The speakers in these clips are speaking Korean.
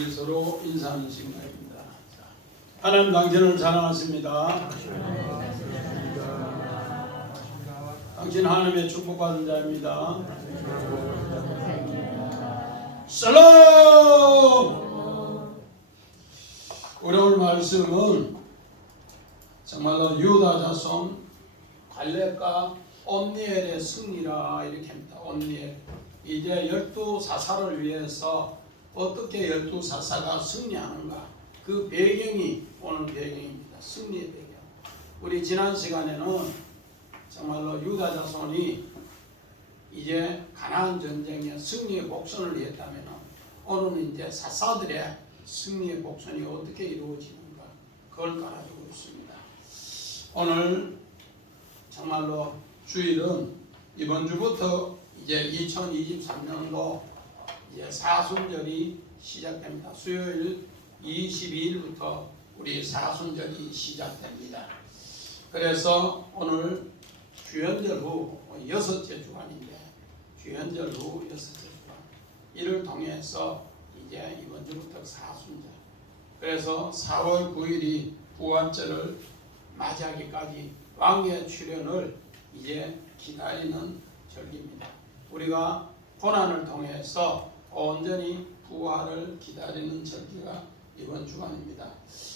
우리 서로 인사하는 시간입니다. 하나님 당신을 사랑하십니다. 당신 하나님의 축복받은 자입니다. 샬롬! 우리 오늘 말씀은 정말로 유다 자손 갈렙과 온니엘의 승리라 이렇게 합니다. 온니엘. 이제 12사사를 위해서 어떻게 12사사가 승리하는가, 그 배경이 오늘 배경입니다. 승리의 배경. 우리 지난 시간에는 정말로 유다 자손이 이제 가나안 전쟁의 승리의 복선을 했다면 오늘은 이제 사사들의 승리의 복선이 어떻게 이루어지는가, 그걸 깔아주고 있습니다. 오늘 정말로 주일은 이번 주부터 이제 2023년도 이제 사순절이 시작됩니다. 수요일 22일부터 우리 사순절이 시작됩니다. 그래서 오늘 주연절 후 6째 주간인데, 주연절 후 6째 주간, 이를 통해서 이제 이번 주부터 사순절, 그래서 4월 9일이 부활절을 맞이하기까지 왕의 출현을 이제 기다리는 절기입니다. 우리가 고난을 통해서 온전히 부활을 기다리는 절기가 이번 주간입니다.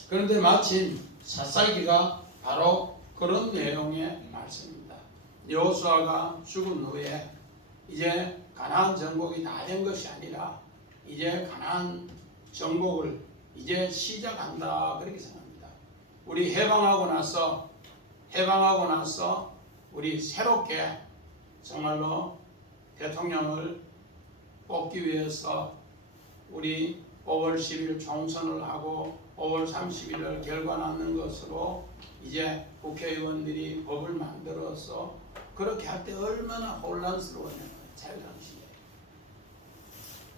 그런데 마침 삿살기가 바로 그런 내용의 말씀입니다. 여호수아가 죽은 후에 이제 가나안 정복이 다 된 것이 아니라 이제 가나안 정복을 이제 시작한다, 그렇게 생각합니다. 우리 해방하고 나서 우리 새롭게 정말로 대통령을 뽑기 위해서 우리 5월 10일 총선을 하고 5월 30일을 결과 낳는 것으로 이제 국회의원들이 법을 만들어서 그렇게 할 때 얼마나 혼란스러웠냐고요. 잘 당시에.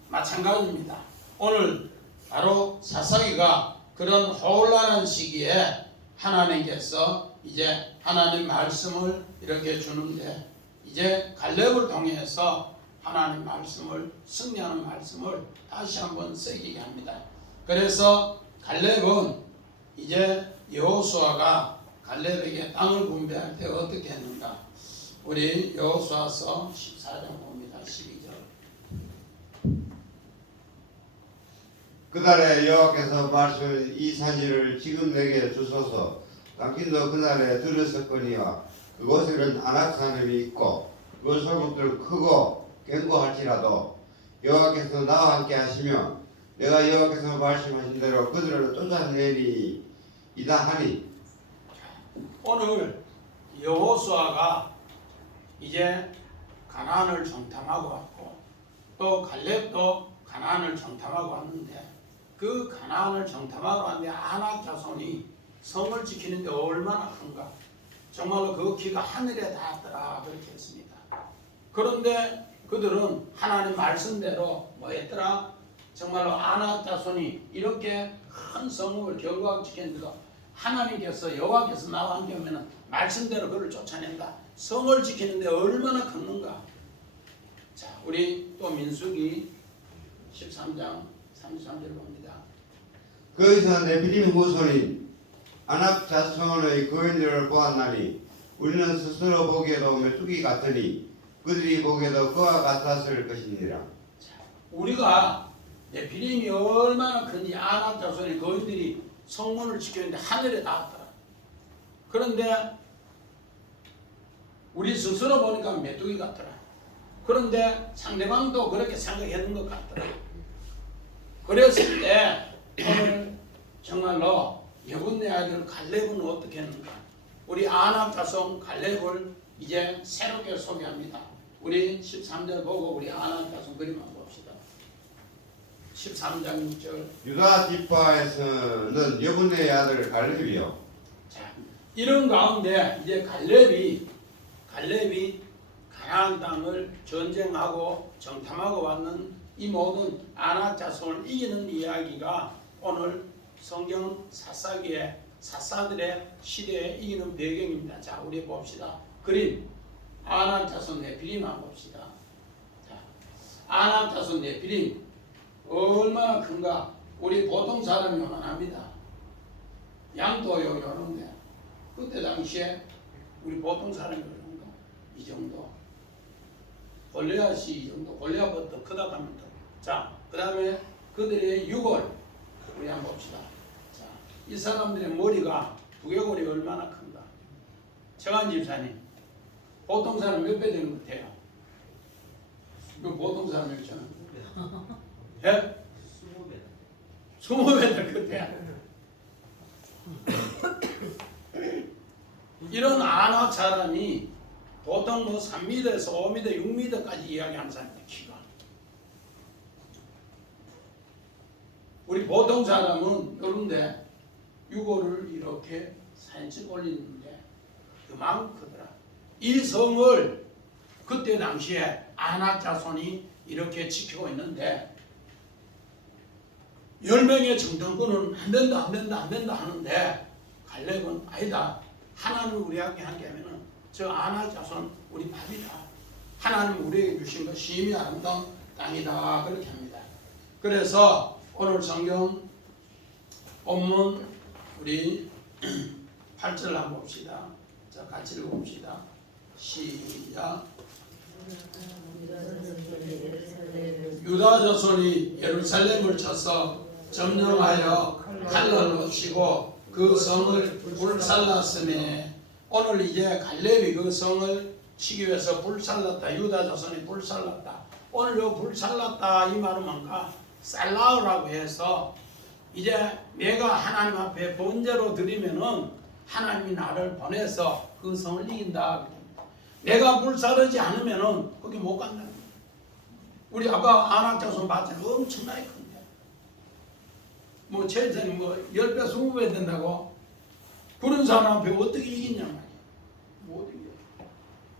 마찬가지입니다. 오늘 바로 삿사기가 그런 혼란한 시기에 하나님께서 이제 하나님 말씀을 이렇게 주는데, 이제 갈렙을 통해서 하나님 말씀을, 승리하는 말씀을 다시 한번 새기게 합니다. 그래서 갈렙은 이제 여호수아가 갈렙에게 땅을 분배할 때 어떻게 했는가, 우리 여호수아서 14장 봅니다. 12절. 그날에 여호와께서 말씀을 이 사실을 지금 내게 주소서. 당신도 그날에 들었었거니와 그곳에는 아낙 사람이 있고 그 소국들 크고 견고할지라도 여호와께서 나와 함께 하시며 내가 여호와께서 말씀하신 대로 그들을 쫓아내리 이다 하니. 오늘 여호수아가 이제 가나안을 정탐하고 왔고 또 갈렙도 가나안을 정탐하고 왔는데, 그 가나안을 정탐하고 왔는데 아낙 자손이 성을 지키는데 얼마나 큰가, 정말로 그 키가 하늘에 닿았더라, 그렇게 했습니다. 그런데 그들은 하나님 말씀대로 뭐 했더라, 정말로 아낙 자손이 이렇게 큰 성읍을 견고하게 지켰는데도 하나님께서, 여호와께서 나와 함께 하면 말씀대로 그를 쫓아낸다. 성을 지키는데 얼마나 컸는가. 자, 우리 또 민수기 13장 33절 봅니다. 거기서 네피림 후손인 아낙 자손의 거인들을 보았나니 우리는 스스로 보기에도 메뚜기 같으니 그들이 보기에도 그와 같았을 것이니라. 우리가 네피림이 얼마나 큰지 아낙 자손의 거인들이 성문을 지켰는데 하늘에 닿았더라. 그런데 우리 스스로 보니까 메뚜기 같더라. 그런데 상대방도 그렇게 생각했는 것 같더라. 그랬을 때 오늘 정말로 여분네 아들 갈렙은 어떻게 했는가, 우리 아낙 자손 갈렙을 이제 새롭게 소개합니다. 우리 13절 보고 우리 아낙 자손 그림 한번 봅시다. 13장 6절. 유다 지파에서는 여분네 아들 갈렙이요. 자, 이런 가운데 이제 갈렙이 가나안 땅을 전쟁하고 정탐하고 왔는 이 모든 아낙 자손을 이기는 이야기가 오늘 성경 삿사기의 사사들의 시대에 이기는 배경입니다. 자, 우리 봅시다. 그림 아낙 자손 네피림 한번 봅시다. 자, 아낙 자손 네피림 얼마나 큰가. 우리 보통 사람이 요만합니다. 양도 요런데 그때 당시에 우리 보통 사람이 요런가? 이 정도. 골리앗이 이 정도. 골리앗보다 더 크다 하면 더. 자, 그 다음에 그들의 유골 우리 한번 봅시다. 자, 이 사람들의 머리가 두개골이 얼마나 큰가? 정한 집사님, 보통 사람 몇 배 되는 것 같아요? 그 보통 사람 몇 천? 예? 20배 될 것 같아요. 이런 안악 사람이 보통 뭐 3m에서 5m, 6m까지 이야기하는 사람들 키가. 우리 보통 사람은 그런데 유골을 이렇게 사진 올리는데 그만큼 크더라. 이 성을 그때 당시에 안악 자손이 이렇게 지키고 있는데 10명의 정탐꾼은 안 된다 하는데 갈렙은 아니다. 하나님 우리에게 한 게 하면은 저 안악 자손 우리 밥이다. 하나님 우리에게 주신 것 심히 아름다운 땅이다. 그렇게 합니다. 그래서 오늘 성경 본문 우리 8절 한번 봅시다. 자, 같이 읽어봅시다. 시작. 유다 자손이 예루살렘을 쳐서 점령하여 칼날로 치고 그 성을 불살랐으니 오늘 이제 갈렙이 그 성을 치기 위해서 불살랐다. 유다 자손이 불살랐다. 오늘 요 불살랐다 이 말은 뭔가 살라우라고 해서 이제 내가 하나님 앞에 번제로 드리면은 하나님이 나를 보내서 그 성을 이긴다. 내가 불사르지 않으면은 거기 못 간다. 우리 아까 안악 자손 봤잖아요. 엄청나게 큰데. 뭐 최선이 뭐 10배, 20배 된다고? 그런 사람 앞에 어떻게 이기냐 말이야. 못 이겨.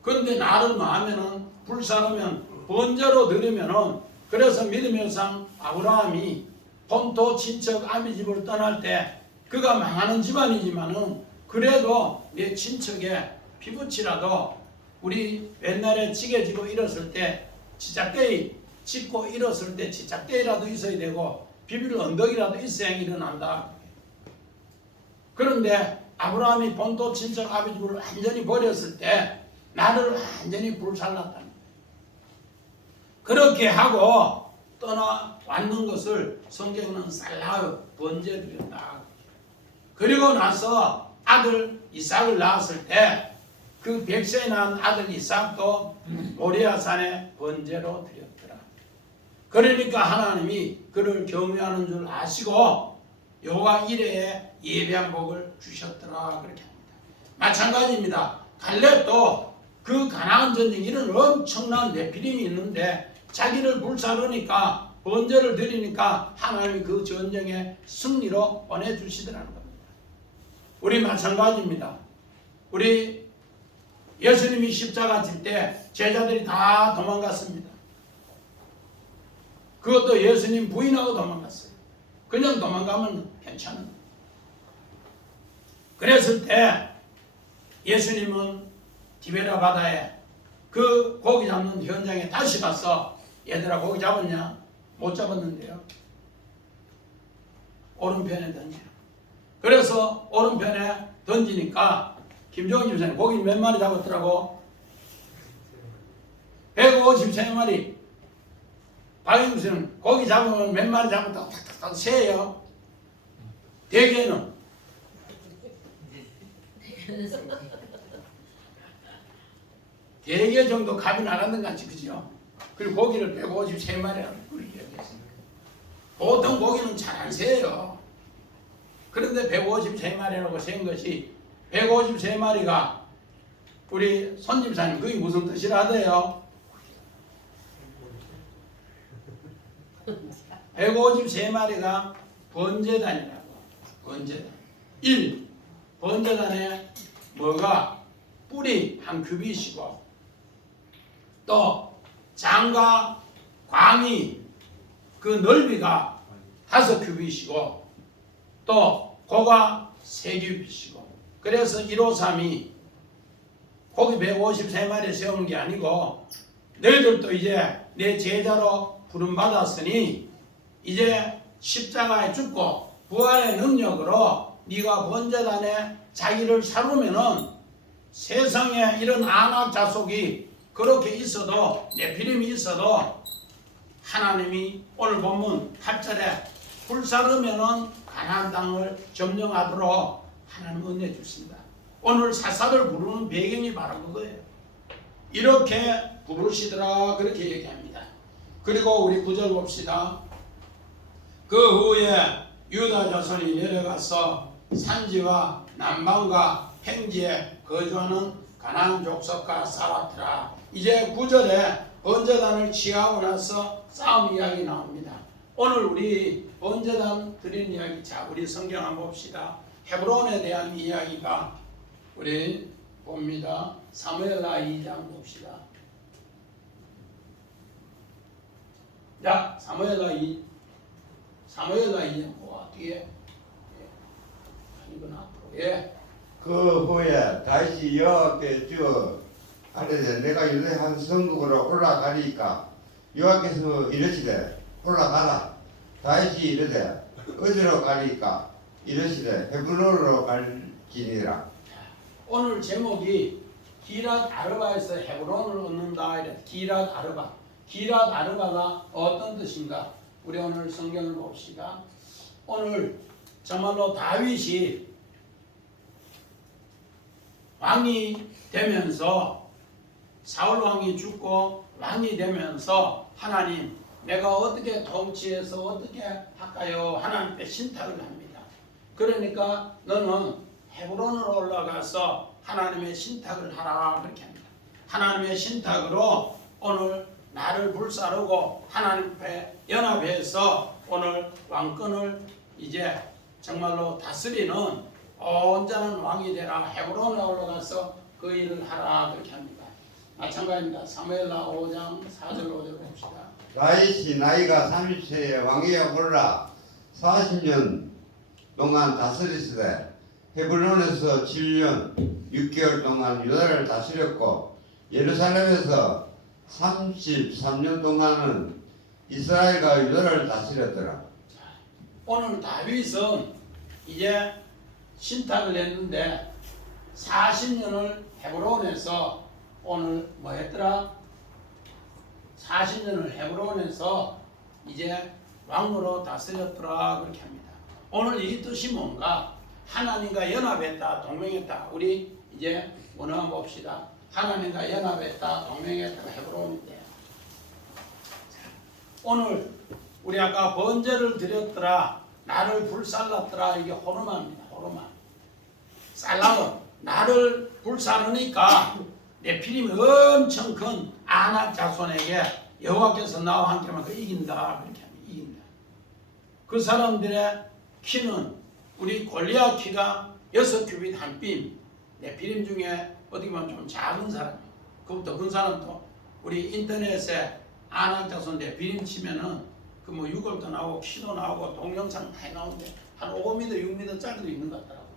그런데 나를 마으면은 불사르면 번제로 드리면은 그래서 믿음의 상 아브라함이 본토 친척 아비 집을 떠날 때 그가 망하는 집안이지만은 그래도 내 친척의 피부치라도 우리 옛날에 지게 지고 일었을 때 지작대이 짚고 일었을 때 지작대이라도 있어야 되고 비빌 언덕이라도 있어야 일어난다. 그런데 아브라함이 본토 친척 아비 집을 완전히 버렸을 때 나를 완전히 불살랐다는 거예요. 그렇게 하고 떠나왔는 것을 성경은 살라우 번제드렸다. 그리고 나서 아들 이삭을 낳았을 때 그 100세에 낳은 아들 이삭도 모리아산에 번제로 드렸더라. 그러니까 하나님이 그를 경외하는 줄 아시고 여호와 이레에 예배한 복을 주셨더라. 그렇게 합니다. 마찬가지입니다. 갈렙도 그 가나안 전쟁 이런 엄청난 내피림이 있는데 자기를 불사르니까 번제를 드리니까 하나님이 그 전쟁에 승리로 보내주시더라는 겁니다. 우리 마찬가지입니다. 우리 예수님이 십자가 질 때 제자들이 다 도망갔습니다. 그것도 예수님 부인하고 도망갔어요. 그냥 도망가면 괜찮은. 그랬을 때 예수님은 디베라 바다에 그 고기 잡는 현장에 다시 가서 얘들아 고기 잡았냐? 못 잡았는데요. 오른편에 던져. 그래서 오른편에 던지니까 김종인 집사님 고기 몇 마리 잡았더라고? 153마리. 박영수 씨는 고기 잡으면 몇 마리 잡았다고 탁탁탁 세요. 대개는 대개 정도 값이 나가는 것 같지, 그죠? 그리고 고기를 153마리라고 그렇게 얘기했습니다. 보통 고기는 잘 안 세요. 그런데 153마리라고 센 것이 153마리가 우리 손집사님 그게 무슨 뜻이라 하대요? 153마리가 번제단이라고. 번제단. 1. 번제단에 뭐가 뿔이 한 규빗이고 또 장과 광이 그 넓이가 5규빗이고 또 고가 3규빗이고 그래서 153이 고기 153마리 세우는 게 아니고 너희들도 이제 내 제자로 부름받았으니 이제 십자가에 죽고 부활의 능력으로 네가 번제단에 자기를 사르면은 세상에 이런 안악 자속이 그렇게 있어도 네피림이 있어도 하나님이 오늘 본문 8절에 불사르면은 가나안 땅을 점령하도록 하나님 은혜 주신다. 오늘 사사를 부르는 배경이 바로 그거예요. 이렇게 부르시더라 그렇게 얘기합니다. 그리고 우리 9절 봅시다. 그 후에 유다 자손이 내려가서 산지와 남방과 평지에 거주하는 가나안 족속과 살았더라. 이제 9절에 번제단을 취하고 나서 싸움 이야기 나옵니다. 오늘 우리 번제단 드린 이야기, 자 우리 성경 한번 봅시다. 헤브론에 대한 이야기가 우리 봅니다. 사무엘하 2장 봅시다. 자 사무엘하 2장 보아 뒤에 이건 앞으로 그 후에 다시 여호와께 주 아래에 내가 유대 한 성국으로 올라가리까 여호와께서 이르시되 올라가라. 다시 이르되 어디로 가리까 이르시되 헤브론으로 갈지니라. 오늘 제목이 기랏 아르바에서 헤브론을 얻는다. 이래. 기랏 아르바. 기랏 아르바가 어떤 뜻인가? 우리 오늘 성경을 봅시다. 오늘 정말로 다윗이 왕이 되면서 사울 왕이 죽고 왕이 되면서 하나님 내가 어떻게 통치해서 어떻게 할까요? 하나님께 신탁을 합니다. 그러니까 너는 헤브론으로 올라가서 하나님의 신탁을 하라 그렇게 합니다. 하나님의 신탁으로 오늘 나를 불사르고 하나님 앞에 연합해서 오늘 왕권을 이제 정말로 다스리는 온전한 왕이 되라. 헤브론에 올라가서 그 일을 하라 그렇게 합니다. 마찬가지입니다. 사무엘하 5장 4절 5절 봅시다. 다윗이 나이가 30세에 왕위에 올라 40년 동안 다스리시되 헤브론에서 7년 6개월 동안 유다를 다스렸고 예루살렘에서 33년 동안은 이스라엘과 유다를 다스렸더라. 오늘 다윗은 이제 신탁을 했는데 40년을 헤브론에서 오늘 뭐 했더라? 40년을 헤브론에서 이제 왕으로 다스렸더라 그렇게 합니다. 오늘 이 뜻이 뭔가? 하나님과 연합했다, 동맹했다. 우리 이제 원어만 봅시다. 하나님과 연합했다, 동맹했다, 헤브론인데 오늘 우리 아까 번제를 드렸더라, 나를 불살랐더라, 이게 호르마입니다. 호르마. 살라면 나를 불사르니까 네피림이 엄청 큰 아낙 자손에게 여호와께서 나와 함께하면 그 이긴다 그렇게 합니다. 이긴다. 그 사람들의 키는 우리 골리앗 키가 6규빗 한 뼘. 네피림 중에 어떻게 보면 좀 작은 사람이에요. 그것도 큰 사람도 우리 인터넷에 아낙 자손 네피림 치면은 그 뭐 6월도 나오고 키도 나오고 동영상 많이 나오는데 한 5m, 6m 짜리도 있는 것 같더라고요.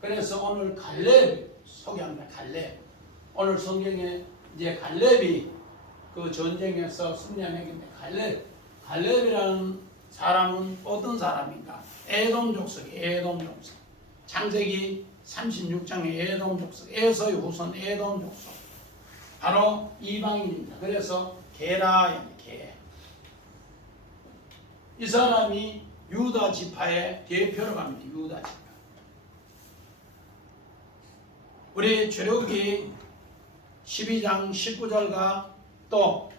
그래서 오늘 갈렙 소개합니다. 갈렙. 오늘 성경에 이제 갈렙이 그 전쟁에서 승리한 얘기인데 갈렙이라는 사람은 어떤 사람인가? 에돔 족속, 에돔 족속. 창세기 36장의 에돔 족속, 에서의 후손 에돔 족속. 바로 이방인입니다. 그래서 게라입니다. 게. 이 사람이 유다 지파의 대표로 갑니다. 유다 지파. 우리 출애굽기 12장 19절과 또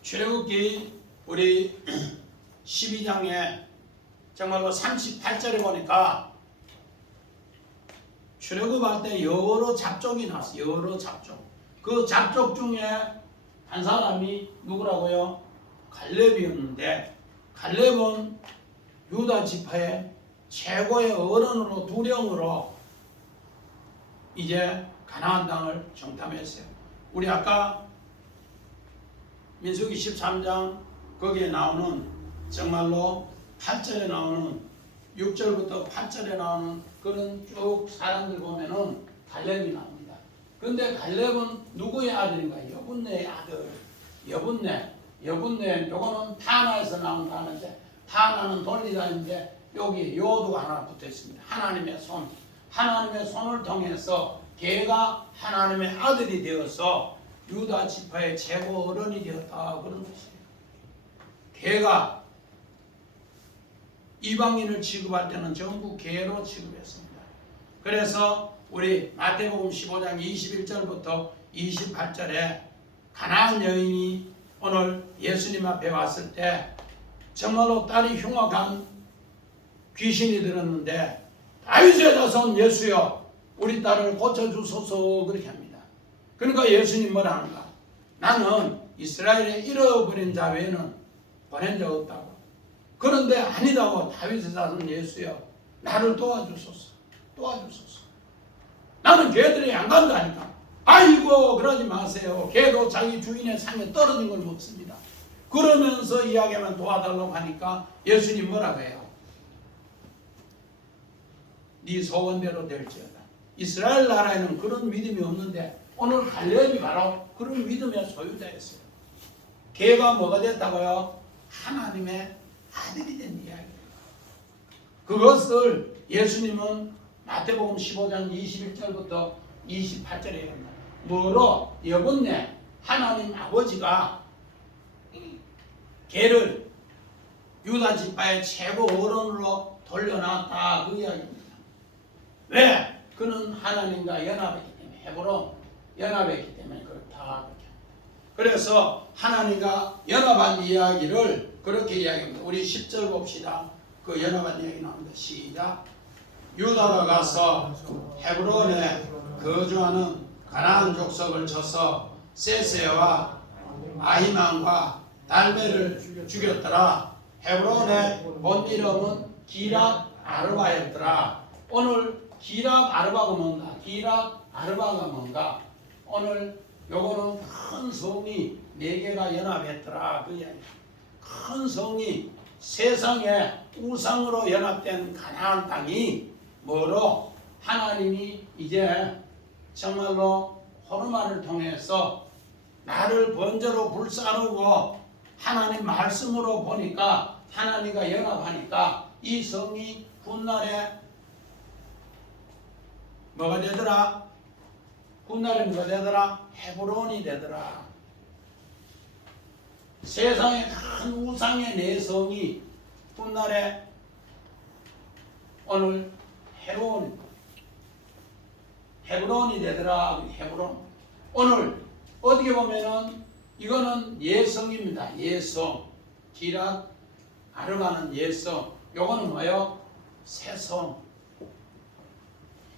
출애굽기 우리 12장에 정말로 38절에 보니까 출애굽할 때 여러 잡족이 나왔어요. 여러 잡족. 그 잡족 중에 한 사람이 누구라고요? 갈렙이었는데 갈렙은 유다 지파의 최고의 어른으로 두령으로 이제 가나안 땅을 정탐했어요. 우리 아까 민수기 13장 거기에 나오는 정말로 8절에 나오는 6절부터 8절에 나오는 그런 쭉 사람들 보면은 갈렙이 나옵니다. 그런데 갈렙은 누구의 아들인가? 여분네의 아들. 여분네 요거는 다나에서 나온 단어인데 하나는 돌리다인데 여기 요도가 하나 붙어 있습니다. 하나님의 손. 하나님의 손을 통해서 걔가 하나님의 아들이 되어서 유다 지파의 최고 어른이 되었다 그런 것이에요. 걔가 이방인을 취급할 때는 전부 걔로 취급했습니다. 그래서 우리 마태복음 15장 21절부터 28절에 가나안 여인이 오늘 예수님 앞에 왔을 때 정말로 딸이 흉악한 귀신이 들었는데 다윗의 자손 예수여 우리 딸을 고쳐주소서 그렇게 합니다. 그러니까 예수님 뭐라 하는가? 나는 이스라엘에 잃어버린 자 외에는 보낸 적 없다고. 그런데 아니다고 다윗의 자손 예수여 나를 도와주소서. 나는 개들이 안 간다니까. 아이고 그러지 마세요. 개도 자기 주인의 상에 떨어진 걸 먹습니다. 그러면서 이야기하면 도와달라고 하니까 예수님 뭐라고 해요? 네 소원대로 될지어다. 이스라엘 나라에는 그런 믿음이 없는데 오늘 갈렙이 바로 그런 믿음의 소유자였어요. 걔가 뭐가 됐다고요? 하나님의 아들이 된 이야기예요. 그것을 예수님은 마태복음 15장 21절부터 28절에 합니다. 뭐로? 여분네 하나님 아버지가 걔를 유다 지파의 최고 어른으로 돌려놨다 그 이야기입니다. 왜? 그는 하나님과 연합했기 때문에 헤브론 연합했기 때문에 그렇다. 그래서 하나님과 연합한 이야기를 그렇게 이야기합니다. 우리 10절 봅시다. 그 연합한 이야기 나옵니다. 시작. 유다가 가서 헤브론에 거주하는 가나안 족속을 쳐서 세세와 아히만과 달메를 죽였더라. 헤브론의 본 이름은 기랍 아르바였더라. 오늘 기랍 아르바가 뭔가? 기랍 아르바가 뭔가? 오늘 요거는 큰 성이 4개가 연합했더라 그 이야기. 큰 성이 세상의 우상으로 연합된 가나안 땅이 뭐로? 하나님이 이제 정말로 호르마를 통해서 나를 번제로 불사르고 하나님 말씀으로 보니까 하나님과 연합하니까 이 성이 훗날에 뭐가 되더라? 훗날에 뭐가 되더라? 헤브론이 되더라. 세상의 큰 우상의 내성이 훗날에 오늘 헤브론이 되더라. 헤브론. 오늘 어떻게 보면은 이거는 예성입니다. 예성. 기랍 아르바는 예성. 요거는 뭐예요? 세성.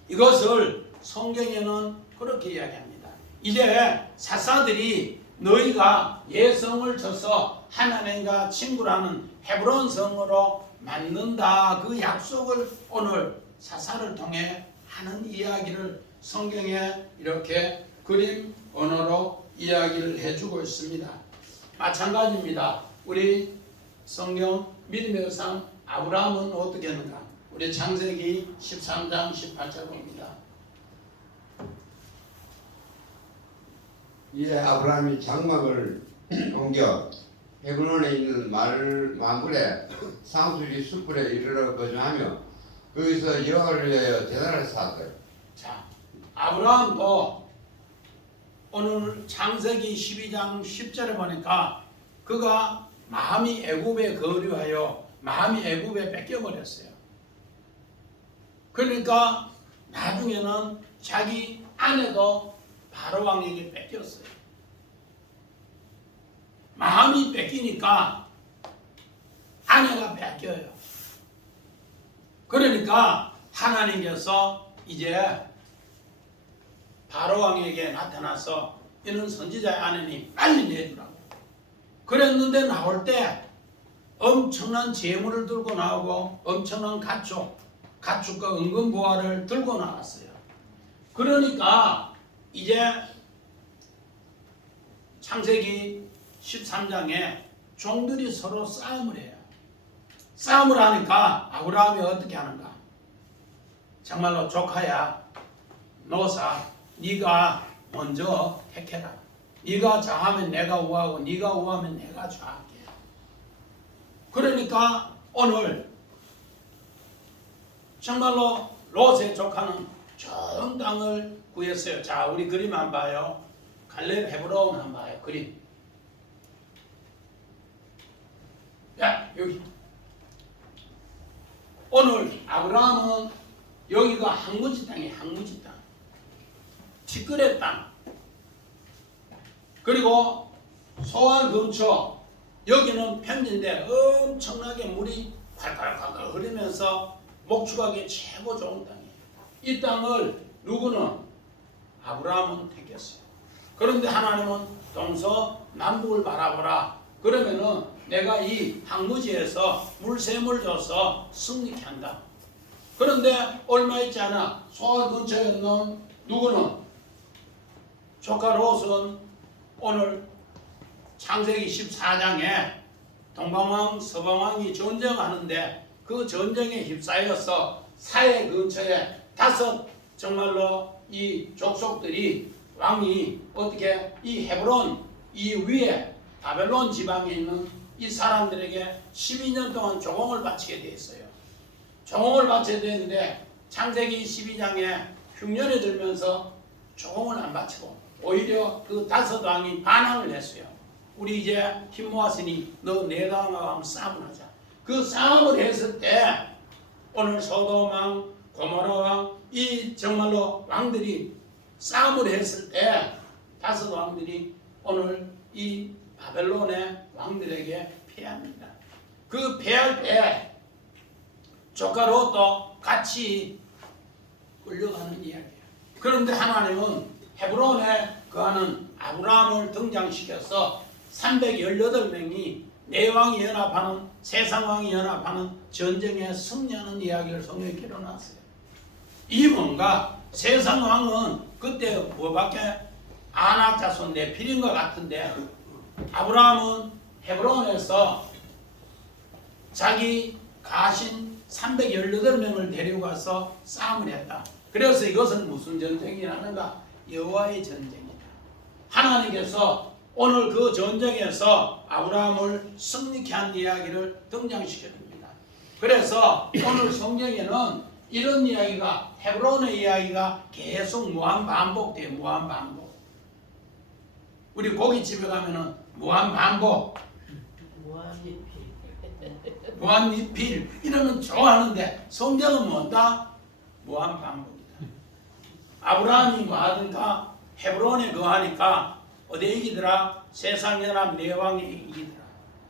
이것을 성경에는 그렇게 이야기합니다. 이제 사사들이 너희가 예성을 쳐서 하나님과 친구라는 헤브론 성으로 만든다. 그 약속을 오늘 사사를 통해 하는 이야기를 성경에 이렇게 그림 언어로 이야기를 해주고 있습니다. 마찬가지입니다. 우리 성경 믿음의 상 아브라함은 어떻게 했는가? 우리 창세기 13장 18절 봅니다. 이에 아브라함이 장막을 옮겨 헤브론에 있는 마물의 상수리 숯불에 이르러 거주하며 거기서 여호와를 위하여 제단을 쌓았어요. 자, 아브라함도 오늘 창세기 12장 10절에 보니까 그가 마음이 애굽에 거류하여 마음이 애굽에 뺏겨버렸어요. 그러니까 나중에는 자기 아내도 바로 왕에게 뺏겼어요. 마음이 뺏기니까 아내가 뺏겨요. 그러니까 하나님께서 이제 바로 왕에게 나타나서 이는 선지자의 아내니 빨리 내주라고. 그랬는데 나올 때 엄청난 재물을 들고 나오고 엄청난 가축과 은근보화를 들고 나왔어요. 그러니까 이제 창세기 13장에 종들이 서로 싸움을 해요. 싸움을 하니까 아브라함이 어떻게 하는가? 정말로 조카야, 노사, 네가 먼저 택해라. 네가 좌하면 내가 우하고 네가 우하면 내가 좌할게. 그러니까 오늘 정말로 롯의 조카는 좋은 땅을 구했어요. 자, 우리 그림 한번 봐요. 갈렙 헤브론 한번 봐요. 그림. 야, 여기. 오늘 아브라함은 여기가 항무지 땅이에요. 항무지 땅. 티끌의 땅. 그리고 소알 근처. 여기는 평지인데 엄청나게 물이 팔팔팔 흐르면서 목축하기 최고 좋은 땅이에요. 이 땅을 누구는 아브라함은 택했어요. 그런데 하나님은 동서남북을 바라보라. 그러면은 내가 이 항무지에서 물샘을 줘서 승리케 한다. 그런데 얼마 있지 않아 소알 근처에 있는 누구는 조카 롯은 오늘 창세기 14장에 동방왕 서방왕이 전쟁하는데 그 전쟁에 휩싸여서 사해 근처에 5 정말로 이 족속들이 왕이 어떻게 이 헤브론 이 위에 바벨론 지방에 있는 이 사람들에게 12년 동안 조공을 바치게 돼 있어요. 조공을 바쳐야 되는데 창세기 12장에 흉년에 들면서 조공을 안 바치고 오히려 그 5 왕이 반항을 했어요. 우리 이제 힘 모았으니 너 내 당하고 한번 싸움을 하자. 그 싸움을 했을 때 오늘 소돔 왕, 고모라 왕, 이 정말로 왕들이 싸움을 했을 때 5 왕들이 오늘 이 바벨론의 왕들에게 패합니다. 그 패할 때 조카 롯도 같이 끌려가는 이야기예요. 그런데 하나님은 헤브론에 거하는 아브라함을 등장시켜서 318명이 네 왕이 연합하는 세상 왕이 연합하는 전쟁에 승리하는 이야기를 성경에 기록해놨어요. 이 뭔가 세상 왕은 그때 뭐밖에 아낙 자손 네필임과 같은데 아브라함은 헤브론에서 자기 가신 318명을 데리고 가서 싸움을 했다. 그래서 이것은 무슨 전쟁이라는가? 여호와의 전쟁이다. 하나님께서 오늘 그 전쟁에서 아브라함을 승리케 한 이야기를 등장시켜 줍니다. 그래서 오늘 성경에는 이런 이야기가 헤브론의 이야기가 계속 무한 반복돼요. 무한 반복. 우리 고깃집에 가면은 무한 반복, 무한 리필 이러면 좋아하는데 성경은 뭐다? 무한 반복이다. 아브라함이 뭐 하든가 헤브론에 거하니까 어디에 이기더라? 세상연합 내왕에 이기더라.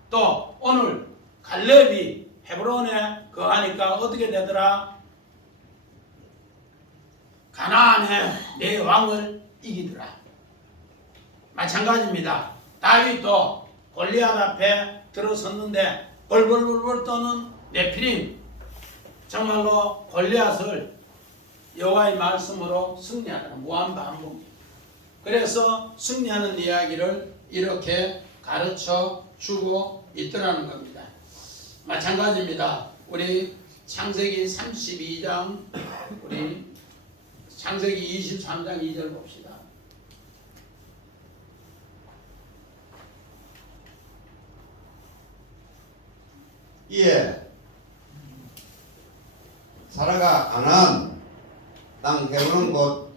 또 오늘 갈렙이 헤브론에 거하니까 어떻게 되더라? 가나안의 내왕을 이기더라. 마찬가지입니다. 다윗도 골리앗 앞에 들어섰는데 벌벌벌벌 떠는 네필임 정말로 골리앗을 여호와의 말씀으로 승리하는 무한반복. 그래서 승리하는 이야기를 이렇게 가르쳐 주고 있더라는 겁니다. 마찬가지입니다. 우리 창세기 32장 우리 창세기 23장 2절 봅시다. 이에 사라가 가나안 땅 헤브론 곧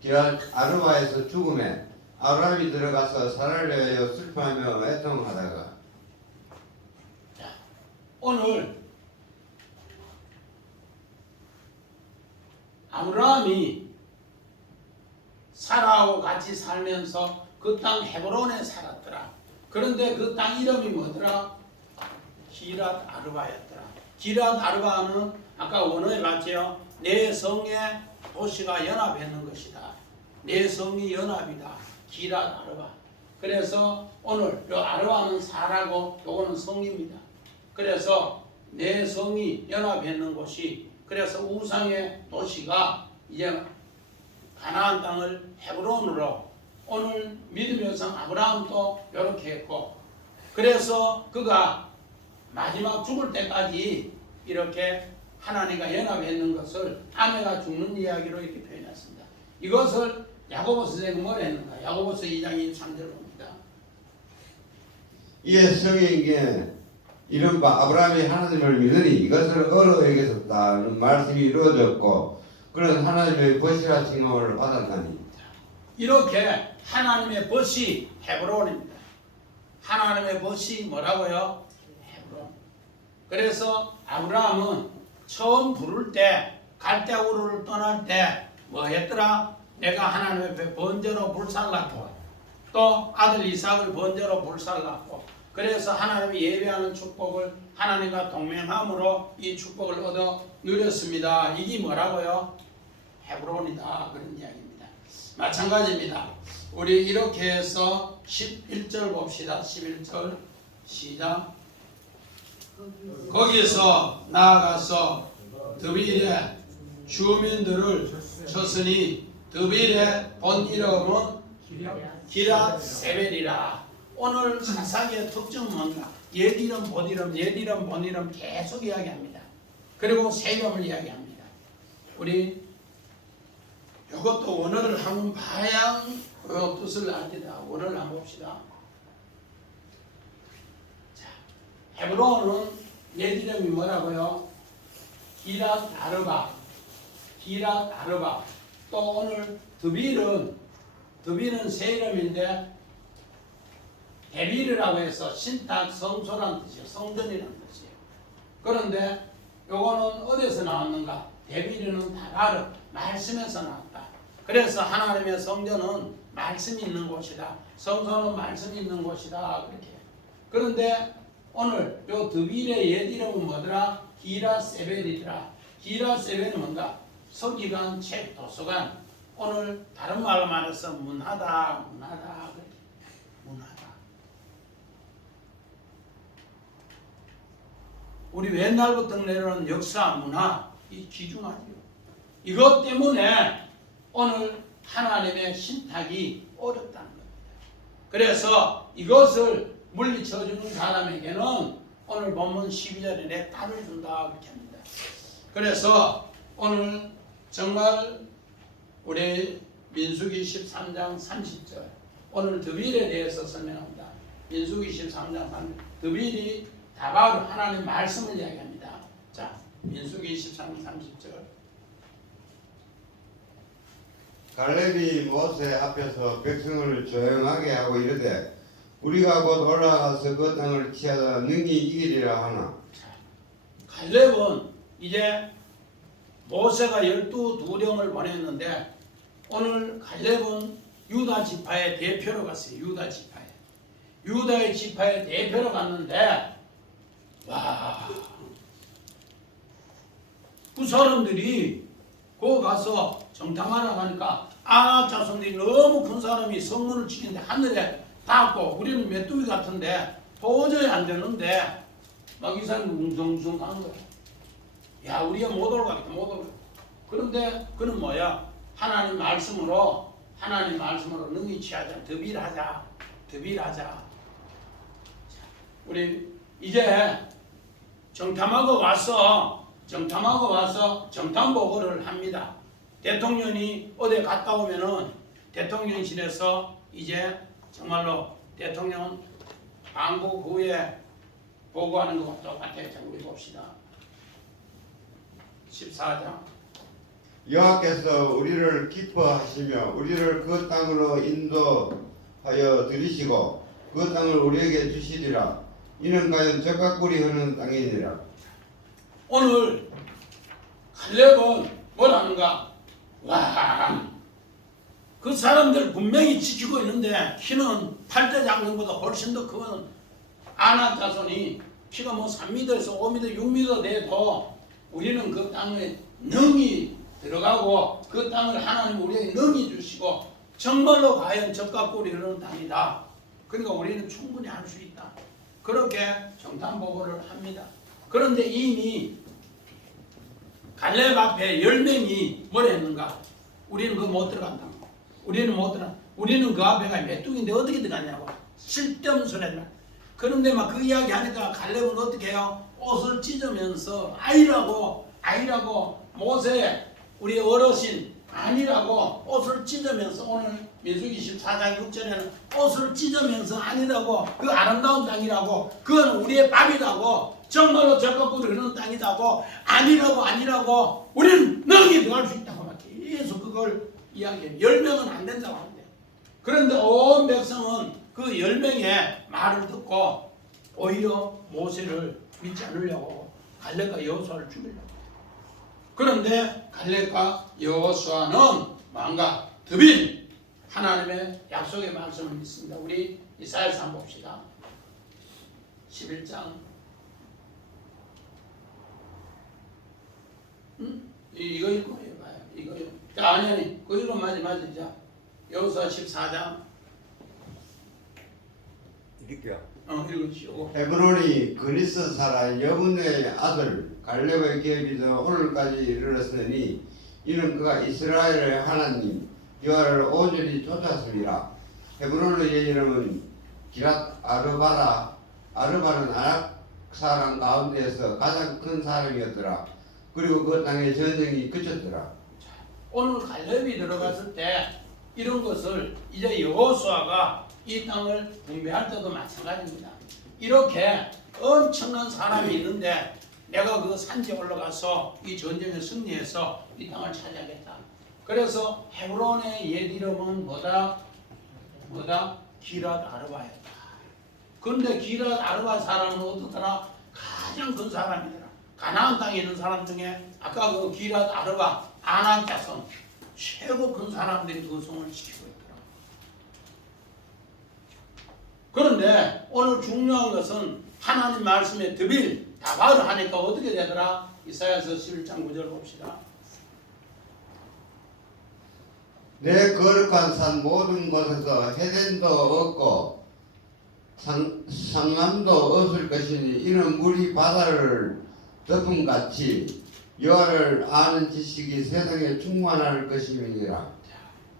기럇 아르바에서 죽음에 아브라함이 들어가서 사라를 위하여 슬퍼하며 애통하다가 자, 오늘 아브라함이 사라하고 같이 살면서 그 땅 헤브론에 살았더라. 그런데 그 땅 이름이 뭐더라? 기럇 아르바였더라. 기럇 아르바는 아까 원어에 봤죠? 내 성의 도시가 연합했는 것이다. 내 성이 연합이다. 기럇 아르바. 그래서 오늘 이 아르바는 사라고 요거는 성입니다. 그래서 내 성이 연합했는 곳이 그래서 우상의 도시가 이제 가나안 땅을 헤브론으로 오늘 믿음의 성 아브라함도 이렇게 했고 그래서 그가 마지막 죽을 때까지 이렇게 하나님과 연합했는 것을 아내가 죽는 이야기로 이렇게 표현했습니다. 이것을 야고보서 선생님은 뭘 했는가? 야고보서 2장 23절 봅니다. 이에 성에게 이른바 아브라함이 하나님을 믿으니 이것을 어로 여겼었다는 말씀이 이루어졌고 그런 하나님의 벗이라 칭함을 받았다니. 이렇게 하나님의 벗이 헤브론입니다. 하나님의 벗이 뭐라고요? 헤브론. 그래서 아브라함은 처음 부를 때 갈대우르를 떠날 때 뭐 했더라? 내가 하나님의 앞에 번제로 불살랐고 또 아들 이삭을 번제로 불살랐고 그래서 하나님이 예배하는 축복을 하나님과 동맹함으로 이 축복을 얻어 누렸습니다. 이게 뭐라고요? 헤브론이다 그런 이야기입니다. 마찬가지입니다. 우리 이렇게 해서 11절 봅시다. 11절 시작. 거기서 나아가서 드빌의 주민들을 쳤으니 드빌의 본 이름은 기랏세벨이라. 오늘 사사기의 특징은 뭔가? 옛 이름, 본 이름, 옛 이름, 본 이름 계속 이야기합니다. 그리고 새 이름을 이야기합니다. 우리 이것도 원어를 한번 봐야 그 뜻을 압니다. 원어를 한번 봅시다. 자, 헤브론은 옛 이름이 뭐라고요? 기랏아르바. 기랏아르바. 또 오늘 드빌은 새 이름인데 데빌이라고 해서 신탁 성소라는 뜻이에요. 성전이라는 뜻이에요. 그런데 요거는 어디서 나왔는가? 데빌은 다바르 말씀에서 나왔다. 그래서 하나님의 성전은 말씀이 있는 곳이다. 성소는 말씀이 있는 곳이다. 그렇게. 그런데 오늘 요 드빌의 옛 이름은 뭐더라? 기랏세벨이더라. 기랏세벨은 뭔가? 서기관, 책, 도서관. 오늘 다른 말로 말해서 문하다. 그렇게. 문하다. 우리 옛날부터 내려오는 역사, 문화 이 귀중하죠. 이것 때문에 오늘 하나님의 신탁이 어렵다는 겁니다. 그래서 이것을 물리쳐주는 사람에게는 오늘 본문 12절에 내 딸을 준다 그렇게 합니다. 그래서 오늘 정말 우리 민수기 13장 30절 오늘 드빌에 대해서 설명합니다. 민수기 13장 30절 드빌이 다바로 하나님 말씀을 이야기합니다. 자, 민수기 13장 30절 갈렙이 모세 앞에서 백성을 조용하게 하고 이르되 우리가 곧 올라가서 그 땅을 취하다 능히 이기리라 하나. 갈렙은 이제 모세가 12두령을 보냈는데 오늘 갈렙은 유다 지파의 대표로 갔어요. 유다의 지파의 대표로 갔는데 와, 그 사람들이 거기 가서 정탐하러 가니까 아낙 자손들이 너무 큰 사람이 성문을 지키는데 하늘에 닿고 우리는 메뚜기 같은데 도저히 안 되는데 막 이 사람이 웅성웅성 하는 거야. 야, 우리가 못 올라가겠다, 못 올라가겠다. 그런데 그는 뭐야? 하나님 말씀으로 능히 취하자. 드빌하자. 우리 이제 정탐하고 와서 정탐 보고를 합니다. 대통령이 어디 갔다 오면은 대통령실에서 이제 정말로 대통령 방북 후에 보고하는 것과 똑같아요. 자, 우리 봅시다. 14장. 여호와께서 우리를 기뻐하시며 우리를 그 땅으로 인도하여 들이시고 그 땅을 우리에게 주시리라. 이는 과연 적각꿀이 흐르는 땅이니라. 오늘 갈렙은 뭐라는가? 와, 그 사람들 분명히 지키고 있는데 키는 8대 장정보다 훨씬 더 큰 아낙 자손이 키가 뭐 3m에서 5m, 6m 돼도 우리는 그 땅에 능히 들어가고 그 땅을 하나님 우리에게 능히 주시고 정말로 과연 적각꿀이 흐르는 땅이다. 그러니까 우리는 충분히 할 수 있다. 그렇게 정탐 보고를 합니다. 그런데 이미 갈렙 앞에 10명이 뭘 했는가? 우리는 그거 못 들어간다. 우리는 그 앞에가 메뚜기인데 어떻게 들어갔냐고. 쓸데없는 소리 하지 마. 그런데 막 그 이야기 하니까 갈렙은 어떻게 해요? 옷을 찢으면서 아이라고 모세 우리 어르신 아니라고 옷을 찢으면서 오늘 민수기 14장 6절에는 옷을 찢으면서 아니라고, 그 아름다운 땅이라고, 그건 우리의 밥이라고, 정말로 저것으로 흐르는 땅이라고, 아니라고 우리는 능히 들어갈 수 있다고 막 계속 그걸 이야기해요. 10명은 안 된다고 하는데, 그런데 온 백성은 그 10명의 말을 듣고 오히려 모세를 믿지 않으려고 갈렙과 여호수아를 죽이려고. 그런데 갈렙과 여호수아는 망가 드빌 하나님의 약속의 말씀을 믿습니다. 우리 이사야서 한번 봅시다. 11장. 이거 읽고 해봐요. 이거. 자, 아니 그 읽어 맞지. 자, 여호수아 14장. 읽을게요. 읽으시오. 헤브론이 그리스 사람 여분의 아들 갈렙의 계비도 오늘까지 이르렀으니 이는 그가 이스라엘의 하나님 여호와를 온전히 쫓았습니다. 헤브론의 이름은 기랏 아르바라. 아르바는 아낙 사람 가운데에서 가장 큰 사람이었더라. 그리고 그 땅에 전쟁이 그쳤더라. 오늘 갈렙이 들어갔을 때 이런 것을 이제 여호수아가 이 땅을 분배할 때도 마찬가지입니다. 이렇게 엄청난 사람이 있는데 내가 그 산지에 올라가서 이 전쟁에 승리해서 이 땅을 차지하겠다. 그래서 헤브론의 옛 이름은 뭐다? 기랏 아르바였다. 그런데 기랏 아르바 사람은 어떻더라? 가장 큰 사람이더라. 가나안 땅에 있는 사람 중에 아까 그 기랏 아르바 아낙 자손 최고 큰 사람들이 그 성을 지키고 있더라. 그런데 오늘 중요한 것은 하나님 말씀에 드빌 다발을 하니까 어떻게 되더라? 이사야서 11장 9절 봅시다. 내 거룩한 산 모든 곳에서 해변도 없고 상암도 없을 것이니 이는 물이 바다를 덮음같이 여호와를 아는 지식이 세상에 충만할 것임이니라.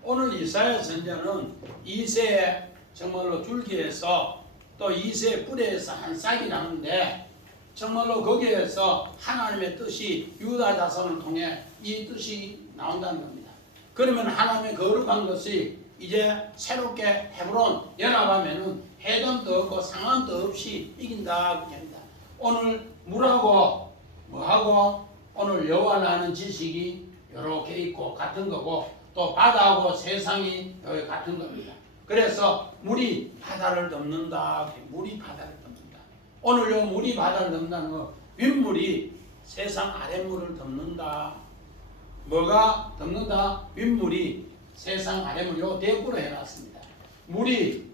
오늘 이사야 선자는 이새의 정말로 줄기에서 또 이새의 뿌리에서 한 싹이 나는데 정말로 거기에서 하나님의 뜻이 유다 자손을 통해 이 뜻이 나온다는 겁니다. 그러면 하나님의 거룩한 것이 이제 새롭게 헤브론 연합하면은 해담도 없고 상함도 없이 이긴다 그렇게 합니다. 오늘 물하고 뭐하고 오늘 여호와를 아는 지식이 이렇게 있고 같은 거고 또 바다하고 세상이 여기 같은 겁니다. 그래서 물이 바다를 덮는다. 물이 바다를 덮는다. 오늘 요 물이 바다를 덮는다는 거 윗물이 세상 아랫물을 덮는다. 뭐가 덮는다? 윗물이 세상 아랫물 요 대꾸로 해놨습니다. 물이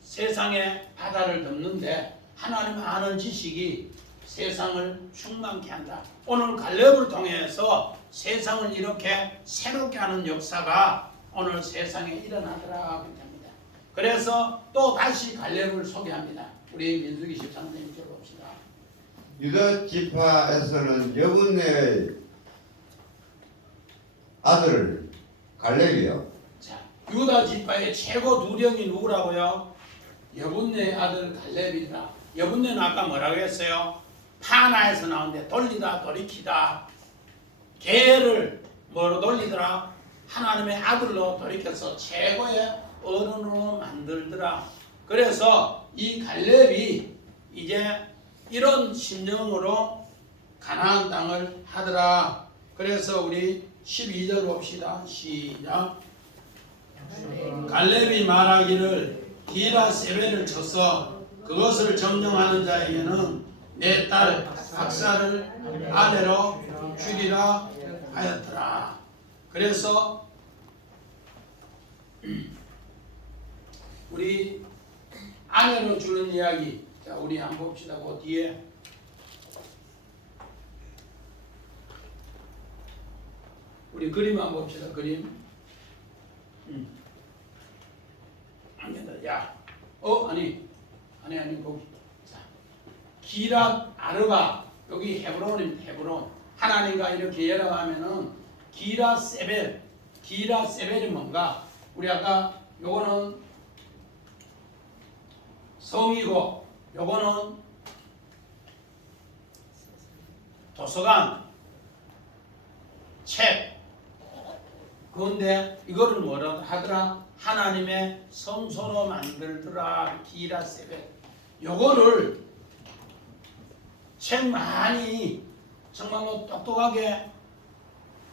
세상의 바다를 덮는데 하나님 아는 지식이 세상을 충만케 한다. 오늘 갈렙을 통해서 세상을 이렇게 새롭게 하는 역사가 오늘 세상에 일어나더라 합니다. 그래서 또 다시 갈렙을 소개합니다. 우리 민수기 13장 1절 봅시다. 유다 지파에서는 여분의 아들 갈렙이요. 자, 유다 지파의 최고 두령이 누구라고요? 여분네 아들 갈렙이다. 여분네는 아까 뭐라고 했어요? 파나에서 나오는데 돌리다 돌이키다. 개를 뭐로 돌리더라? 하나님의 아들로 돌이켜서 최고의 어른으로 만들더라. 그래서 이 갈렙이 이제 이런 심령으로 가나안 땅을 하더라. 그래서 우리 12절 봅시다. 시작. 갈렙이 말하기를 기라세벨을 쳐서 그것을 점령하는 자에게는 내 딸 악사를 아내로 주리라 하였더라. 그래서 우리 아내로 주는 이야기, 자 우리 한번 봅시다. 그 뒤에 우리 그림 한번 봅시다. 그림. 안 된다. 야, 아니 거기. 자, 기랏 아르바 여기 헤브론입니다. 헤브론. 하나님과 이렇게 연합하면은 기랏세벨이 뭔가? 우리 아까 요거는 성이고 요거는 도서관, 책. 그런데 이거를 뭐라 하더라? 하나님의 성소로 만들더라. 기라세벨. 요거를 책 많이 정말로 똑똑하게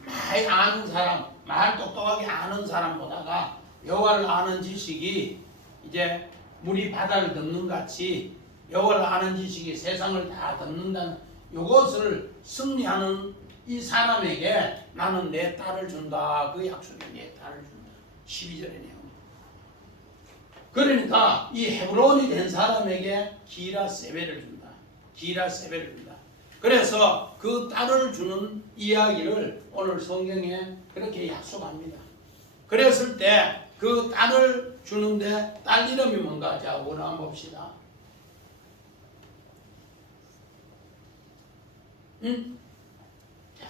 많이 아는 사람, 말 똑똑하게 아는 사람보다가 여호와를 아는 지식이 이제 물이 바다를 덮는 같이 여호와를 아는 지식이 세상을 다 덮는다는 요것을 승리하는 이 사람에게 나는 내 딸을 준다. 그 약속에 내 딸을 준다. 12절에 내용. 그러니까 이 헤브론이 된 사람에게 기라세벨을 준다. 기라세벨을 준다. 그래서 그 딸을 주는 이야기를 오늘 성경에 그렇게 약속합니다. 그랬을 때 그 딸을 주는데 딸 이름이 뭔가? 자, 오늘 한번 봅시다. 자,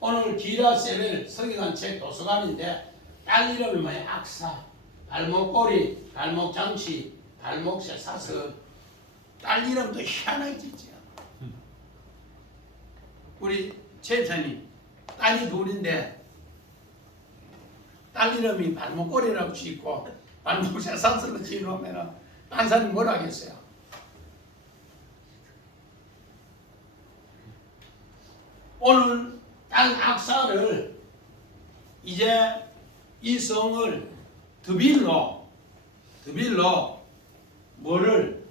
오늘 기라세벨 서기관 책 도서관인데 딸 이름이 뭐야? 악사, 발목걸이, 발목장치, 발목쇠사슬. 딸 이름도 희한하게 짓죠. 우리 최입사님 딸이 둘인데 딸 이름이 발목걸이라고 짓고 발목쇠사슬로 지어놓으면 딴 사람이 뭐라 하겠어요? 오늘 딸 악사를 이제 이 성을 드빌로 뭐를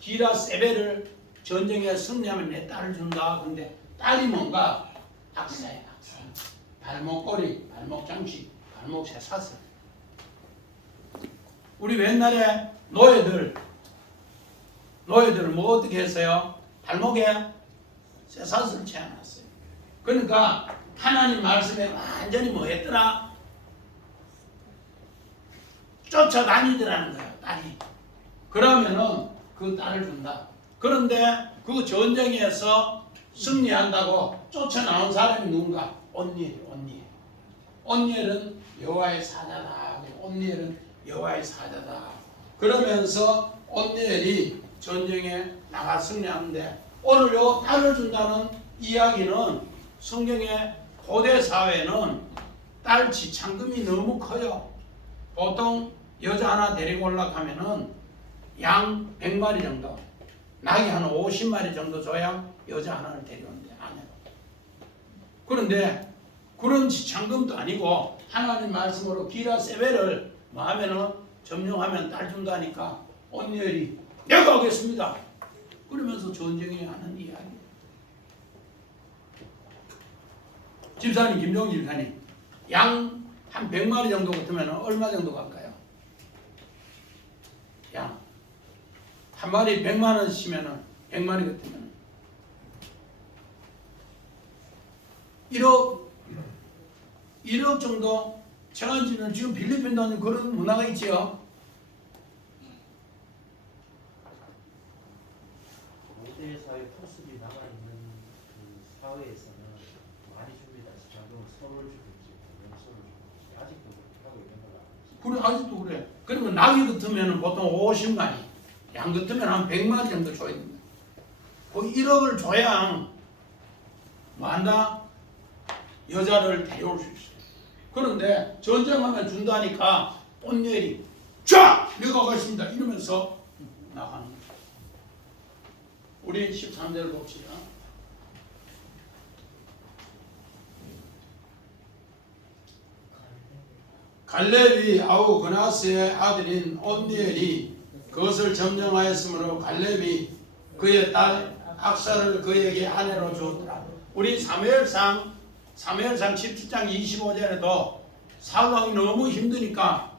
기라세벨을 전쟁에 승리하면 내 딸을 준다. 근데 딸이 뭔가? 악사야, 악사. 발목걸이, 발목장치, 발목쇠사슬. 우리 옛날에 노예들 뭐 어떻게 했어요? 발목에 쇠사슬을 채워놨어요. 그러니까 하나님 말씀에 완전히 뭐 했더라? 쫓아다니더라는 거예요, 딸이. 그러면은 그 딸을 준다. 그런데 그 전쟁에서 승리한다고 쫓아나온 사람이 누군가? 온니엘은 여호와의 사자다. 온니엘은 여호와의 사자다. 그러면서 온니엘이 전쟁에 나가 승리하는데 오늘 요 딸을 준다는 이야기는 성경의 고대 사회는 딸 지참금이 너무 커요. 보통 여자 하나 데리고 올라가면은 양 100마리 정도, 낙이 한 50마리 정도 줘야 여자 하나를 데려온대, 아내로. 그런데 그런 지참금도 아니고 하나님 말씀으로 기라세벨을 뭐 하면은 점령하면 딸 준다니까 온니엘이 내가 하겠습니다. 그러면서 전쟁에 하는 이야기. 집사님, 김종훈 집사님, 양 한 100마리 정도 같으면 얼마 정도 갈까요? 양 한 마리 100만 원씩이면 100마리 같으면 1억 정도. 제가 지금 필리핀도 그런 문화가 있지요. 고대 사회 포습이 남아있는 그 사회에서는 많이 줍니다. 자금 서를 주든지 연서를 주든지 아직도 그렇게 하고 있는 걸로 알고 있습니다. 그래, 아직도 그래. 그러면 낙이 같으면 보통 50마리, 양 같으면 한 100마리 정도 줘야 됩니다. 그 1억을 줘야 뭐 한다? 여자를 데려올 수 있어요. 그런데 전쟁하면 준다니까 온니엘이 자! 내가 가겠습니다. 이러면서 나가는 거예요. 우리 13절을 봅시다. 갈렙이 아우 그나스의 아들인 온니엘이 그것을 점령하였으므로 갈렙이 그의 딸 악사를 그에게 아내로 주었더라. 우리 사무엘상 17장 25절에도 사울왕이 너무 힘드니까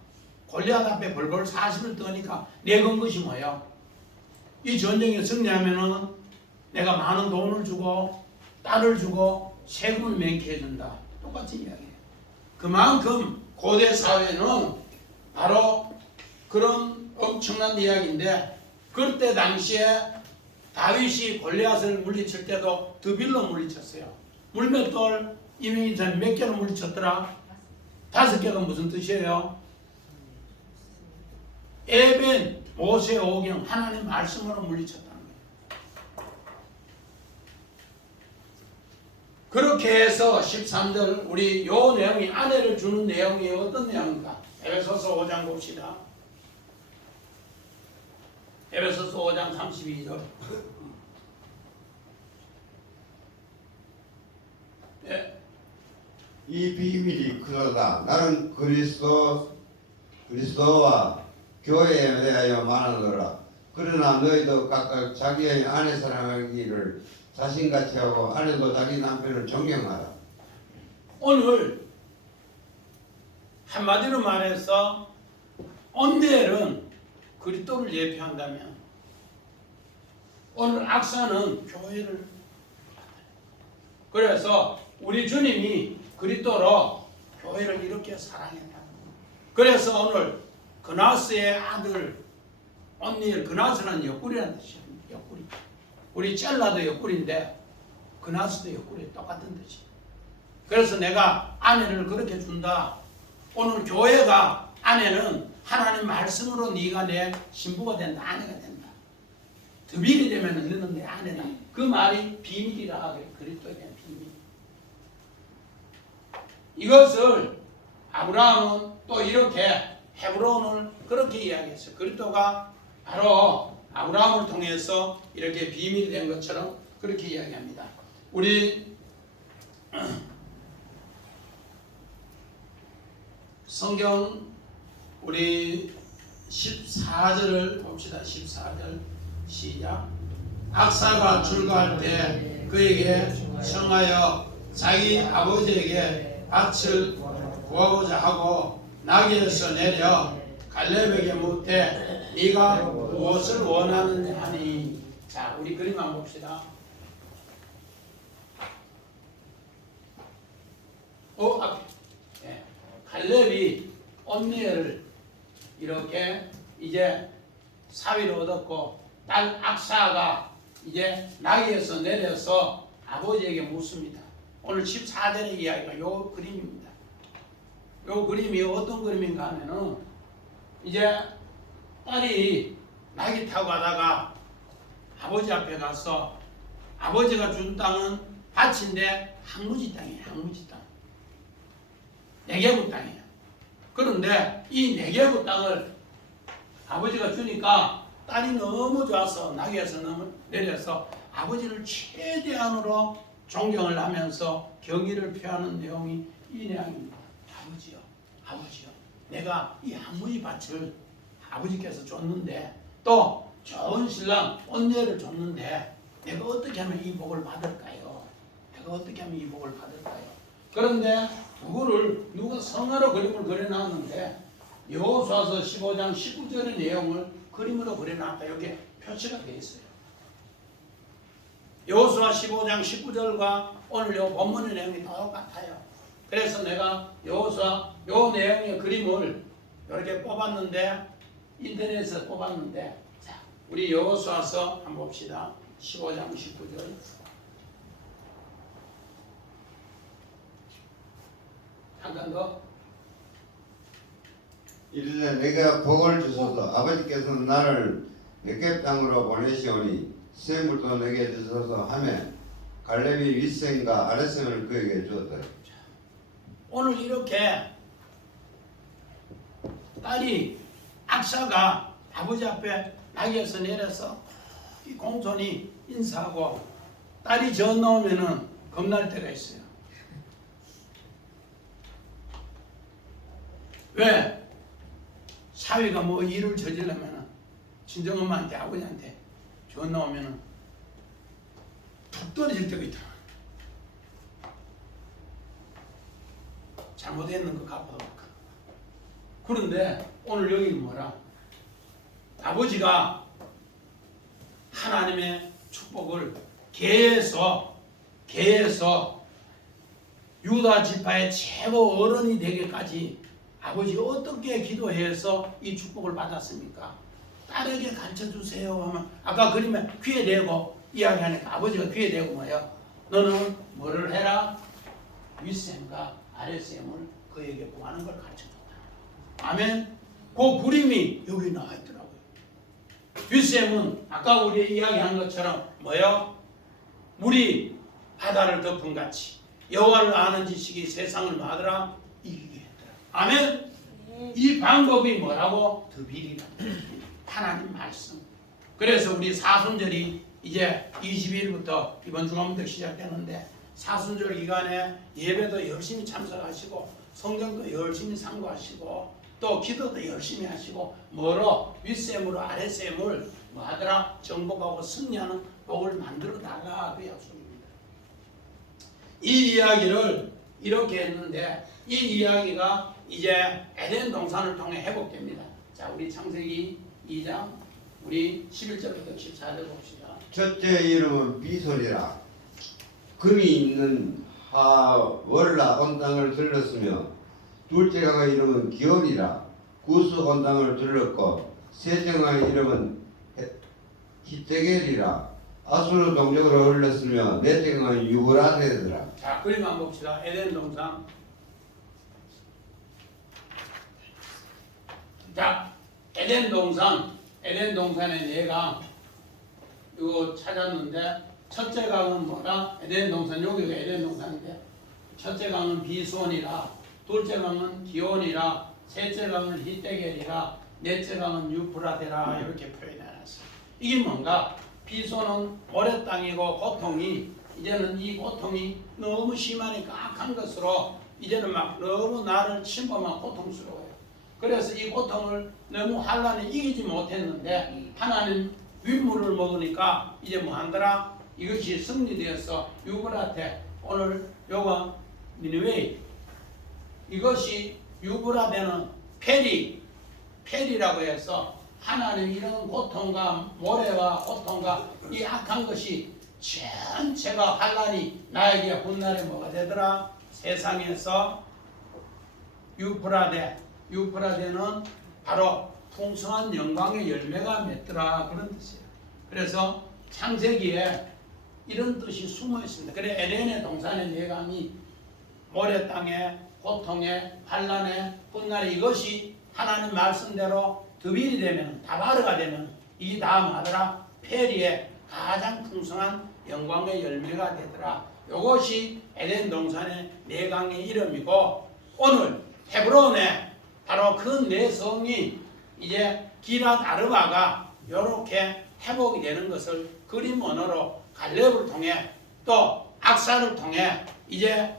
골리앗 앞에 벌벌 40을 떠니까 내건 것이 뭐예요? 이 전쟁에 승리하면은 내가 많은 돈을 주고 딸을 주고 세금을免쾌해 준다. 똑같은 이야기예요. 그만큼 고대 사회는 바로 그런 엄청난 이야기인데 그때 당시에 다윗이 골리앗을 물리칠 때도 드빌로 물리쳤어요. 물맷돌 이명희 전 몇 개로 물리쳤더라? 5개가 무슨 뜻이에요? 에벤 모세 오경 하나님 말씀으로 물리쳤다는 거예요. 이렇게 해서 13절 우리 요 내용이 아내를 주는 내용이 어떤 내용인가? 에베소서 5장 봅시다. 에베소서 5장 32절. 예. 이 비밀이 크도다. 나는 그리스도와 교회에 대하여 말하노라. 그러나 너희도 각각 자기의 아내 사랑하기를 자신같이 하고 아내도 자기 남편을 존경하라. 오늘 한마디로 말해서 언니엘은 그리스도를 예표한다면 오늘 악사는 교회를, 그래서 우리 주님이 그리스도로 교회를 이렇게 사랑했다. 그래서 오늘 그나스의 아들 언니엘, 그나스는 옆구리라는 뜻이에요. 옆구리. 우리 젤라도 옆구리인데 그나스도 옆구리 똑같은 뜻이에요. 그래서 내가 아내를 그렇게 준다. 오늘 교회가 아내는 하나님 말씀으로 네가 내 신부가 된다, 아내가 된다. 드빌이 되면 너는 내 아내다. 그 말이 비밀이라 하게 그리스도에 대한 비밀. 이것을 아브라함은 또 이렇게 헤브론을 그렇게 이야기했어요. 그리스도가 바로 아브라함을 통해서 이렇게 비밀이 된 것처럼 그렇게 이야기합니다. 우리 성경 우리 14절을 봅시다. 14절 시작. 악사가 출가할 때 그에게 청하여 자기 아버지에게 밭을 구하고자 하고 나귀에서 내려 갈렙에게 묻되 네가 무엇을 원하느냐 하니. 자, 우리 그림 한번 봅시다. 앞에. 예. 갈렙이 언니엘을 이렇게 이제 사위를 얻었고 딸 악사가 이제 나귀에서 내려서 아버지에게 묻습니다. 오늘 14절의 이야기가 요 그림입니다. 요 그림이 어떤 그림인가 하면은 이제 딸이 나귀 타고 가다가 아버지 앞에 가서 아버지가 준 땅은 밭인데 항무지 땅이에요. 항무지 땅. 네개부 땅이에요. 그런데 이 네개부 땅을 아버지가 주니까 딸이 너무 좋아서 나귀에서 내려서 아버지를 최대한으로 존경을 하면서 경의를 표하는 내용이 이 내용입니다. 아버지요, 아버지요. 내가 이 항무지 밭을 아버지께서 줬는데 또 좋은 신랑 언니를 줬는데 내가 어떻게 하면 이 복을 받을까요? 내가 어떻게 하면 이 복을 받을까요? 그런데 그거를 누가 성화로 그림을 그려놨는데 여호수아서 15장 19절의 내용을 그림으로 그려놨다. 여기에 표시가 되어 있어요. 여호수아 15장 19절과 오늘 요 본문의 내용이 똑같아요. 그래서 내가 여호수아 요 내용의 그림을 이렇게 뽑았는데 인터넷에서 뽑았는데 자, 우리 여호수아서 한번 봅시다. 15장 19절. 잠깐 더. 이르되 내가 복을 주소서. 아버지께서는 나를 네겝 땅으로 보내시오니 샘물도 내게 주소서 하며 갈렙이 윗셈과 아랫셈을 그에게 주었더라. 오늘 이렇게 딸이 악사가 아버지 앞에 나귀에서 내려서 이 공손히 인사하고 딸이 저 나오면은 겁날 때가 있어요. 왜? 사위가 뭐 일을 저지르면은 친정엄마한테 아버지한테 저 나오면은 툭 떨어질 때가 있다. 잘못했는 거 갚아놓을까. 그런데 오늘 여기는 뭐라? 아버지가 하나님의 축복을 계에서 유다 지파의 최고 어른이 되기까지 아버지 어떻게 기도해서 이 축복을 받았습니까? 딸에게 가르쳐주세요 하면 아까 그림에 귀에 대고 이야기하니까 아버지가 귀에 대고 뭐예요? 너는 뭐를 해라? 윗셈과 아랫셈을 그에게 구하는 걸 가르쳐줬다. 아멘. 그 그림이 여기 나와 있더라고요. 윗셈은 아까 우리 이야기한 것처럼 뭐예요? 물이 바다를 덮은 같이 여호와를 아는 지식이 세상을 뭐하더라? 이기게 했더라. 아멘. 이 방법이 뭐라고? 더비리라. 하나님 말씀. 그래서 우리 사순절이 이제 20일부터 이번 주간부터 시작되는데 사순절 기간에 예배도 열심히 참석하시고 성경도 열심히 상고하시고 또 기도도 열심히 하시고 뭐로? 윗셈으로 아랫셈을 뭐하더라? 정복하고 승리하는 복을 만들어 달라 그 약속입니다. 이 이야기를 이렇게 했는데 이 이야기가 이제 에덴 동산을 통해 회복됩니다. 자, 우리 창세기 2장 우리 11절부터 14절 봅시다. 첫째 이름은 비손이라. 금이 있는 하월라 온 땅을 들렀으며 둘째가 이름은 기온이라. 구스 온 땅을 들렀고 셋째가 이름은 히데겔이라. 아수르 동족으로 흘렀으며 넷째가 유브라데더라. 자, 그림 한번 봅시다. 에덴 동산. 자, 에덴 동산에 내가 이거 찾았는데 첫째 강은 뭐라? 에덴 동산. 여기가 에덴 동산인데 첫째 강은 비손이라, 둘째 강은 기온이라, 셋째 강은 히데겔이라, 넷째 강은 유프라데라. 이렇게 표현해놨어. 이게 뭔가? 비손은 모래 땅이고 고통이 이제는 이 고통이 너무 심하니까 악한 것으로 이제는 막 너무 나를 침범한 고통스러워요. 그래서 이 고통을 너무 환란에 이기지 못했는데 하나님 윗물을 먹으니까 이제 뭐 한다라? 이것이 승리되어서 유브라데. 오늘 요가 니느웨이 이것이 유브라데는 페리라고 해서 하나님 이런 고통과 모래와 고통과 이 악한 것이 전체가 환란이 나에게 훗날에 뭐가 되더라? 세상에서 유프라데는 바로 풍성한 영광의 열매가 맺더라 그런 뜻이에요. 그래서 창세기에 이런 뜻이 숨어 있습니다. 그래 에덴의 동산의 내강이 모래 땅에 고통에 환란에 훗날에 이것이 하나님 말씀대로 드빌이 되면 다바르가 되면 이 다음 하더라 페리의 가장 풍성한 영광의 열매가 되더라. 이것이 에덴 동산의 내강의 이름이고 오늘 헤브론에 바로 그 네 성이 이제 기랏 아르바가 이렇게 회복이 되는 것을 그림 언어로 갈렙을 통해 또 악사를 통해 이제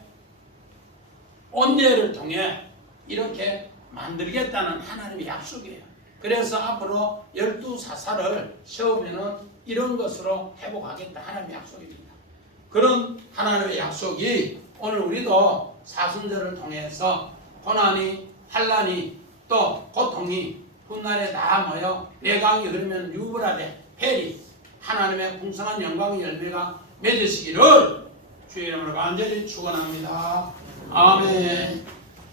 온례를 통해 이렇게 만들겠다는 하나님의 약속이에요. 그래서 앞으로 12사사를 세우면은 이런 것으로 회복하겠다 하나님의 약속입니다. 그런 하나님의 약속이 오늘 우리도 사순절을 통해서 고난이 환란이 또 고통이 훗날에 다 모여 내강이 그러면 유브라데 페리 하나님의 풍성한 영광의 열매가 맺으시기를 주의 이름으로 간절히 축원합니다. 아멘.